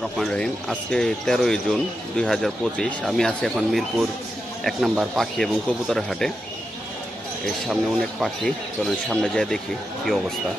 রহমান রহিম। আজকে 13ই জুন 2025। আমি আছি এখন মিরপুর 1 নম্বর পাখি এবং কবুতরের হাটে। এর সামনে অনেক পাখি, চলুন সামনে যেয়ে দেখি কি অবস্থা।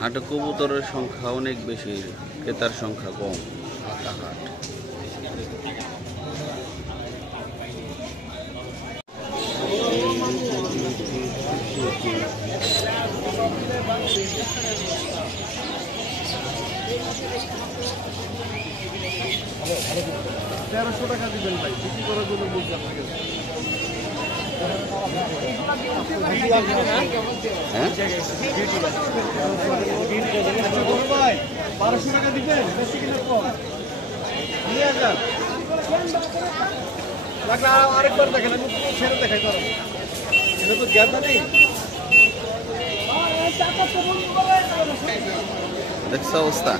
হাটে কবুতরের সংখ্যা অনেক বেশি, ক্রেতার সংখ্যা কম। ফাঁকা হাট। টাকা দিবেন ভাই, বিক্রি করার জন্য বলছি আপনাকে। 1200 টাকা দিবেন, বেশি কিনা কম? 2000 লাগলে আরেকবার দেখেন, আমি ছেড়ে দেখাই তো। এটা তো জ্ঞাতা নেই। দেখছো অবস্থা?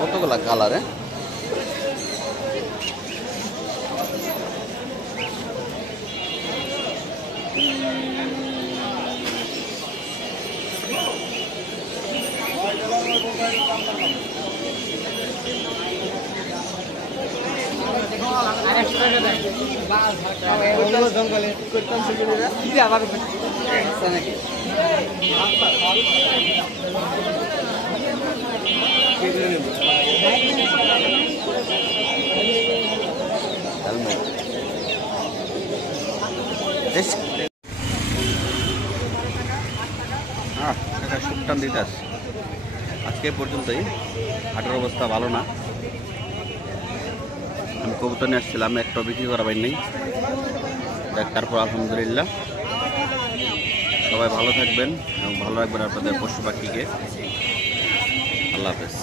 কতগুলা কালারে সুটান দিতে আসছে। আজকে পর্যন্তই হাটের অবস্থা ভালো না। আমি কবুতর নিয়ে আসছিলাম, একটা বিক্রি করা পাই নেই। তারপর আলহামদুলিল্লাহ, সবাই ভালো থাকবেন এবং ভালো রাখবেন আপনাদের পশু পাখিকে। আল্লাহ হাফেজ।